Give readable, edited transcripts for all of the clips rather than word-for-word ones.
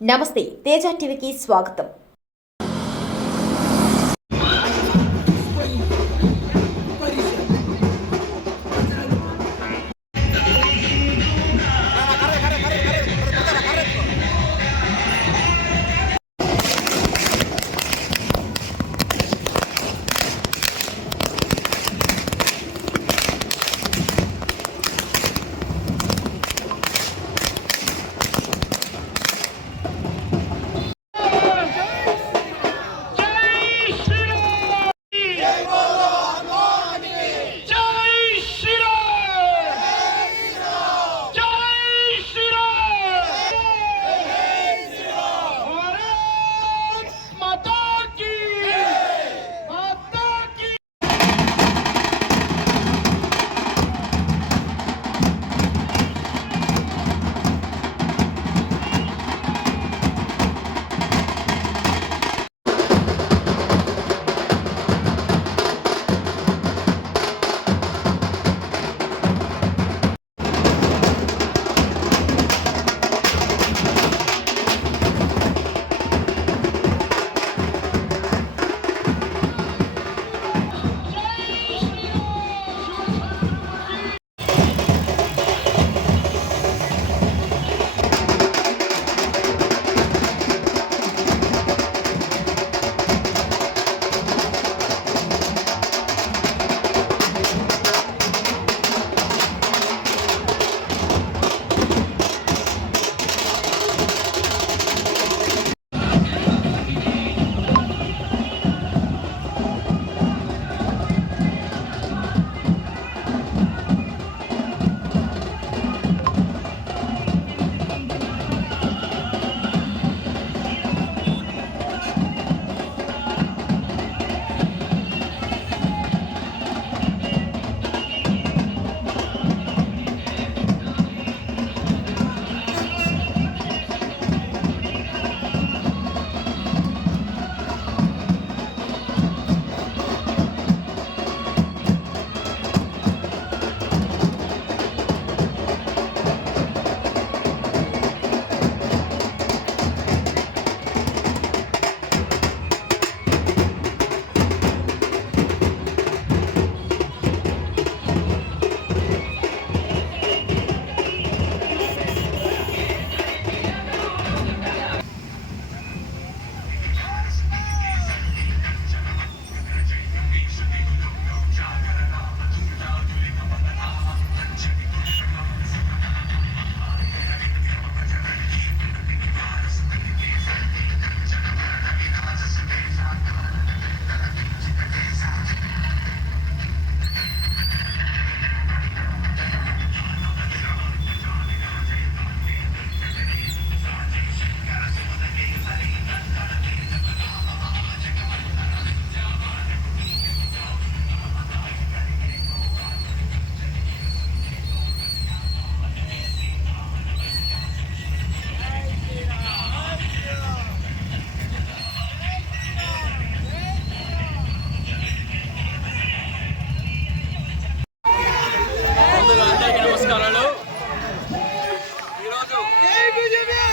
నమస్తే, తేజ టీవీకి స్వాగతం.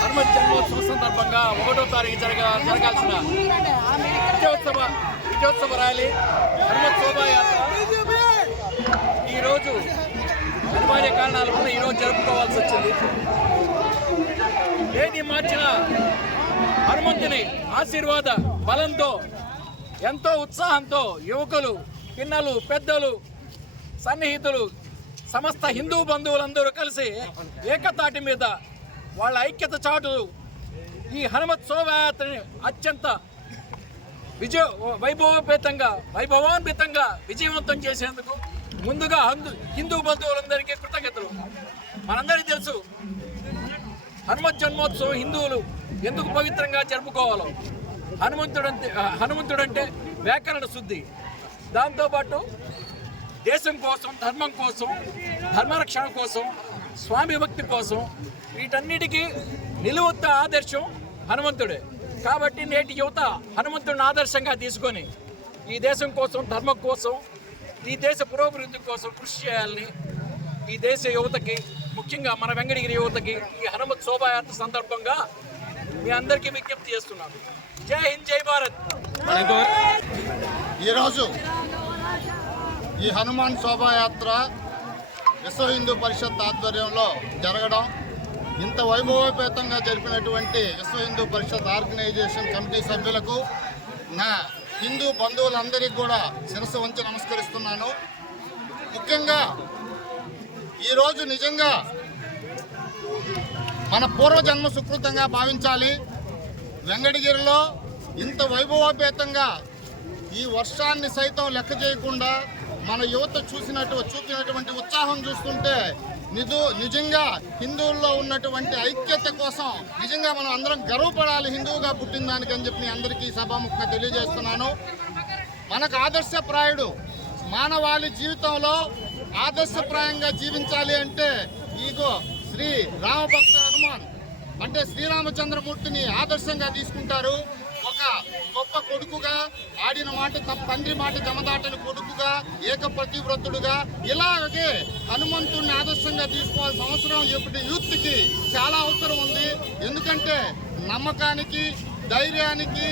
హనుమత్ జన్మోత్సవం సందర్భంగా 1వ తారీఖు జరగాల్సిన విజయోత్సవ ర్యాలీ హనుమత్ శోభాయాత్ర ఈరోజు అనివార్య కారణాల వల్ల ఈరోజు జరుపుకోవాల్సి వచ్చింది. ఏది మార్చిన హనుమంతుని ఆశీర్వాద బలంతో ఎంతో ఉత్సాహంతో యువకులు, పిన్నలు, పెద్దలు, సన్నిహితులు, సమస్త హిందూ బంధువులందరూ కలిసి ఏకతాటి మీద వాళ్ళ ఐక్యత చాటు ఈ హనుమత్ శోభాయాత్రని అత్యంత వైభవాన్వితంగా విజయవంతం చేసేందుకు ముందుగా హిందూ బంధువులందరికీ కృతజ్ఞతలు. మనందరికీ తెలుసు హనుమత్ జన్మోత్సవం హిందువులు ఎందుకు పవిత్రంగా జరుపుకోవాలో. హనుమంతుడంటే వ్యాకరణ శుద్ధి, దాంతోపాటు దేశం కోసం, ధర్మం కోసం, ధర్మరక్షణ కోసం, స్వామి భక్తి కోసం, వీటన్నిటికీ నిలువెత్త ఆదర్శం హనుమంతుడే. కాబట్టి నేటి యువత హనుమంతుడిని ఆదర్శంగా తీసుకొని ఈ దేశం కోసం, ధర్మం కోసం, ఈ దేశ పురోభివృద్ధి కోసం కృషి చేయాలని ఈ దేశ యువతకి, ముఖ్యంగా మన వెంకటగిరి యువతకి ఈ హనుమత్ శోభాయాత్ర సందర్భంగా మీ అందరికీ విజ్ఞప్తి చేస్తున్నాను. జై హింద్, జై భారత్. ఈరోజు ఈ హనుమాన్ శోభాయాత్ర విశ్వ హిందూ పరిషత్ ఆధ్వర్యంలో జరగడం, ఇంత వైభవోపేతంగా జరిపినటువంటి విశ్వ హిందూ పరిషత్ ఆర్గనైజేషన్ కమిటీ సభ్యులకు, నా హిందూ బంధువులందరికీ కూడా శిరస్సు వంచి నమస్కరిస్తున్నాను. ముఖ్యంగా ఈరోజు నిజంగా మన పూర్వజన్మ సుకృతంగా భావించాలి. వెంకటగిరిలో ఇంత వైభవోపేతంగా ఈ వర్షాన్ని సైతం లెక్క చేయకుండా మన యువత చూపినటువంటి ఉత్సాహం చూస్తుంటే నిజంగా హిందువుల్లో ఉన్నటువంటి ఐక్యత కోసం నిజంగా మనం అందరం గర్వపడాలి హిందువుగా పుట్టిన దానికి అని చెప్పి అందరికీ సభాముఖంగా తెలియజేస్తున్నాను. మనకు ఆదర్శప్రాయుడు, మానవాళి జీవితంలో ఆదర్శప్రాయంగా జీవించాలి అంటే ఇగో శ్రీ రామభక్త హనుమాన్ అంటే శ్రీరామచంద్రమూర్తిని ఆదర్శంగా తీసుకుంటారు. ఒక గొప్ప కొడుకుగా, ఆడిన మాట తండ్రి మాట జమదాటని కొడుకుగా, ఏకప్రతివ్రతుడుగా, ఇలాగే హనుమంతుడిని ఆదర్శంగా తీసుకోవాల్సిన అవసరం ఇప్పుడు యూత్కి చాలా అవసరం ఉంది. ఎందుకంటే నమ్మకానికి, ధైర్యానికి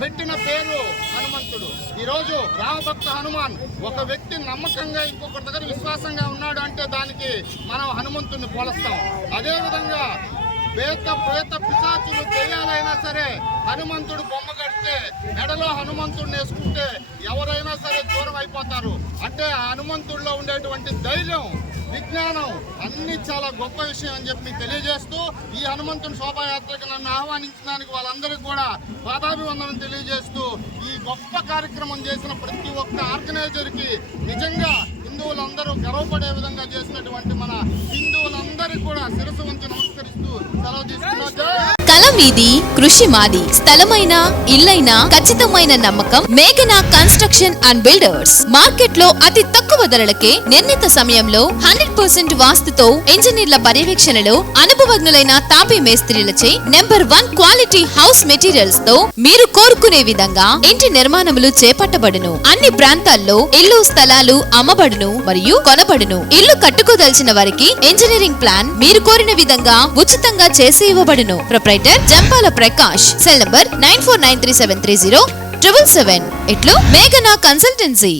పెట్టిన పేరు హనుమంతుడు. ఈరోజు రామభక్త హనుమాన్ ఒక వ్యక్తి నమ్మకంగా ఇంకొకరి దగ్గర విశ్వాసంగా ఉన్నాడు అంటే దానికి మనం హనుమంతుడిని పోలుస్తాం. అదేవిధంగా ప్రేత పిశాచులు దెయ్యాలైనా సరే హనుమంతుడు బొమ్మ కడితే, మెడలో హనుమంతుడిని వేసుకుంటే ఎవరైనా సరే దూరం అయిపోతారు. అంటే ఆ హనుమంతుడిలో ఉండేటువంటి ధైర్యం, విజ్ఞానం అన్ని చాలా గొప్ప విషయం అని చెప్పి తెలియజేస్తూ, ఈ హనుమంతుని శోభాయాత్రకు నన్ను ఆహ్వానించడానికి వాళ్ళందరికీ కూడా పాదాభివందనం తెలియజేస్తూ, ఈ గొప్ప కార్యక్రమం చేసిన ప్రతి ఒక్క ఆర్గనైజర్కి నిజంగా హిందువులందరూ గర్వపడే విధంగా చేసినటువంటి మన హిందువులందరికీ కూడా శిరస్సు వంచి నమస్కరిస్తూ సెలవు తీసుకున్నాం. కళ మీది, కృషి మాది. స్థలమైన, ఇల్లైనా ఖచ్చితమైన నమ్మకం మేఘనా కన్స్ట్రక్షన్ అండ్ బిల్డర్స్. మార్కెట్ లో అతి తక్కువ ధరలకే నిర్ణీత సమయంలో 100% వాస్తుతో, ఇంజనీర్ల పర్యవేక్షణలో అనుభవజ్ఞులైన తాపీ మేస్త్రీలచే నంబర్ 1 క్వాలిటీ హౌస్ మెటీరియల్స్ తో మీరు కోరుకునే విధంగా ఇంటి నిర్మాణములు చేపట్టబడును. అన్ని ప్రాంతాల్లో ఇల్లు స్థలాలు అమ్మబడును మరియు కొనబడును. ఇల్లు కట్టుకోదలిచిన వారికి ఇంజనీరింగ్ ప్లాన్ మీరు కోరిన విధంగా ఉచితంగా చేసి ఇవ్వబడును. Proprietor Jampala Prakash. Cell number 9493730777. ఇట్లు మేఘనా కన్సల్టెన్సీ.